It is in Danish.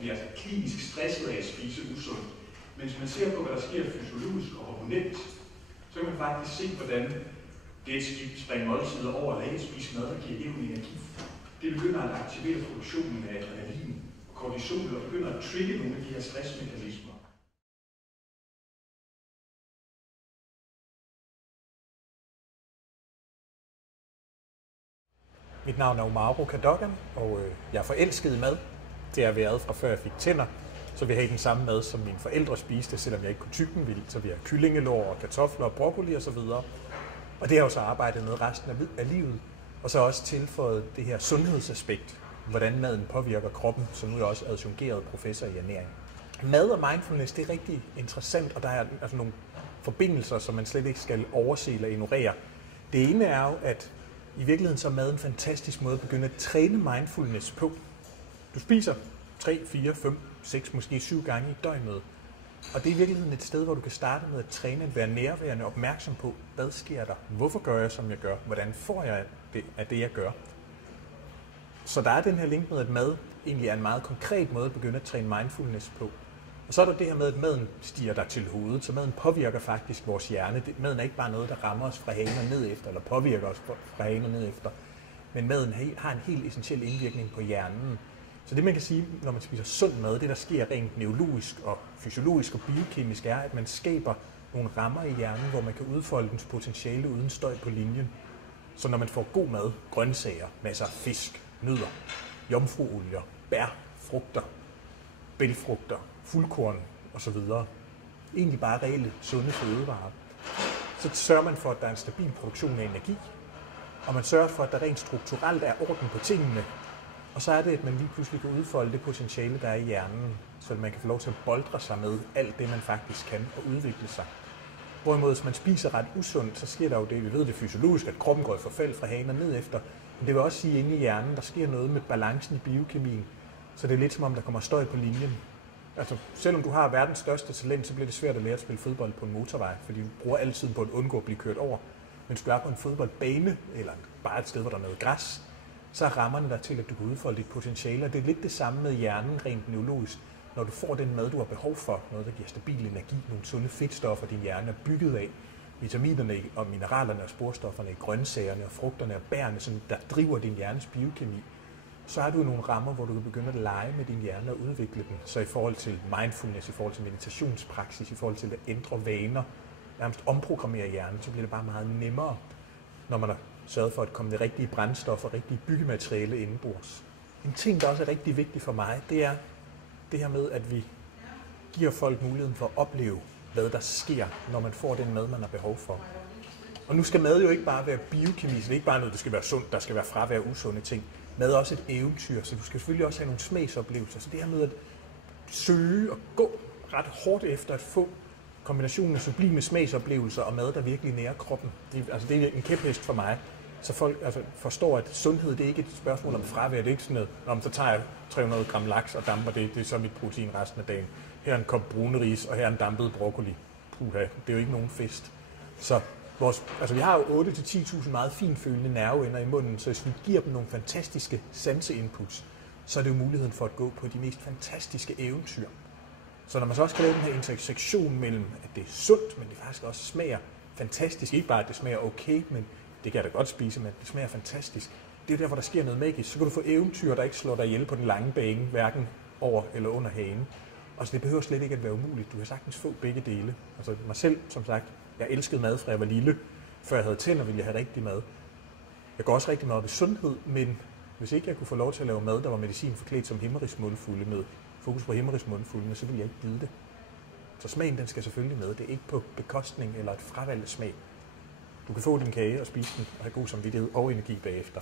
bliver altså klinisk stresset af at spise usundt. Men hvis man ser på, hvad der sker fysiologisk og hormonelt, så kan man faktisk se, hvordan det at springe måltider over og lade spise mad, der giver jævn energi. Det begynder at aktivere produktionen af adrenalin og kortisol, og begynder at trigge nogle af de her stressmekanismer. Mit navn er Omaro Cadogan, og jeg er forelsket i mad. Det har været fra før jeg fik tænder, så vi har den samme mad, som mine forældre spiste, selvom jeg ikke kunne tygge den vildt. Så vi har kyllingelår og kartofler og broccoli osv. Og det har jeg så arbejdet med resten af livet. Og så også tilføjet det her sundhedsaspekt, hvordan maden påvirker kroppen, som nu er også adjungeret professor i ernæring. Mad og mindfulness, det er rigtig interessant, og der er altså nogle forbindelser, som man slet ikke skal overse eller ignorere. Det ene er jo, at i virkeligheden så er mad en fantastisk måde at begynde at træne mindfulness på. Du spiser 3, 4, 5, 6, måske 7 gange i døgnet. Og det er i virkeligheden et sted, hvor du kan starte med at træne at være nærværende opmærksom på, hvad sker der? Hvorfor gør jeg, som jeg gør? Hvordan får jeg det, jeg gør? Så der er den her link med, at mad egentlig er en meget konkret måde at begynde at træne mindfulness på. Og så er der det her med, at maden stiger dig til hovedet, så maden påvirker faktisk vores hjerne. Maden er ikke bare noget, der rammer os fra hagen og ned efter, eller påvirker os fra hagen og ned efter. Men maden har en helt essentiel indvirkning på hjernen. Så det man kan sige, når man spiser sund mad, det der sker rent neurologisk og fysiologisk og biokemisk, er, at man skaber nogle rammer i hjernen, hvor man kan udfolde dens potentiale uden støj på linjen. Så når man får god mad, grøntsager, masser af fisk, nødder, jomfruolier, bær, frugter, bælgfrugter, fuldkorn osv. Egentlig bare reelle, sunde fødevarer. Så sørger man for, at der er en stabil produktion af energi, og man sørger for, at der rent strukturelt er orden på tingene. Og så er det, at man lige pludselig kan udfolde det potentiale, der er i hjernen, så man kan få lov til at boldre sig med alt det, man faktisk kan, og udvikle sig. Hvorimod, hvis man spiser ret usundt, så sker der jo det, vi ved det fysiologisk, at kroppen går i forfald fra hagen og ned efter. Men det vil også sige, at inde i hjernen, der sker noget med balancen i biokemien. Så det er lidt som om, der kommer støj på linjen. Altså, selvom du har verdens største talent, så bliver det svært at lære at spille fodbold på en motorvej, fordi du bruger altid på at undgå at blive kørt over. Men hvis du er på en fodboldbane, eller bare et sted, hvor der er noget græs, så er rammerne der til, at du kan udfolde dit potentiale. Og det er lidt det samme med hjernen rent neurologisk. Når du får den mad, du har behov for, noget, der giver stabil energi, nogle sunde fedtstoffer, din hjerne er bygget af, vitaminerne og mineralerne og sporstofferne i grøntsagerne og frugterne og bærene, der driver din hjernes biokemi, så har du nogle rammer, hvor du kan begynde at lege med din hjerne og udvikle den. Så i forhold til mindfulness, i forhold til meditationspraksis, i forhold til at ændre vaner, nærmest omprogrammere hjernen, så bliver det bare meget nemmere, når man har sørget for at komme det rigtige brændstof og rigtige byggemateriale indenbords. En ting, der også er rigtig vigtig for mig, det er det her med, at vi giver folk muligheden for at opleve, hvad der sker, når man får den mad, man har behov for. Og nu skal mad jo ikke bare være biokemi, så det er ikke bare noget, der skal være sundt, der skal være fravær af usunde ting. Mad er også et eventyr, så du skal selvfølgelig også have nogle smagsoplevelser. Så det her med at søge og gå ret hårdt efter at få kombinationen af sublime smagsoplevelser og mad, der virkelig nærer kroppen. Det er en kæphest for mig. Så folk forstår, at sundhed det er ikke et spørgsmål om fravær. Det er ikke sådan noget, så tager jeg 300 gram laks og damper det. Det er så mit protein resten af dagen. Her er en kop brune ris, og her er en dampet broccoli. Puha, det er jo ikke nogen fest. Så vi har jo 8-10.000 meget finfølende nerveender i munden, så hvis vi giver dem nogle fantastiske sanseinputs, så er det jo muligheden for at gå på de mest fantastiske eventyr. Så når man så også kan lave den her intersektion mellem, at det er sundt, men det faktisk også smager fantastisk. Ikke bare, at det smager okay, men det kan jeg da godt spise, men det smager fantastisk. Det er jo derfor, der sker noget magisk. Så kan du få eventyr, der ikke slår dig ihjel på den lange bane, hverken over eller under hagen. Og så det behøver slet ikke at være umuligt. Du kan sagtens få begge dele. Altså mig selv, som sagt, jeg elskede mad, fra jeg var lille. Før jeg havde tænder, ville jeg have rigtig mad. Jeg går også rigtig meget ved sundhed, men hvis ikke jeg kunne få lov til at lave mad, der var medicin forklædt som himmerigsmundfulde med fokus på himmerigsmundfuldene, så ville jeg ikke vide det. Så smagen, den skal selvfølgelig med. Det er ikke på bekostning eller et fravalgt smag. Du kan få din kage og spise den og have god samvittighed og energi bagefter.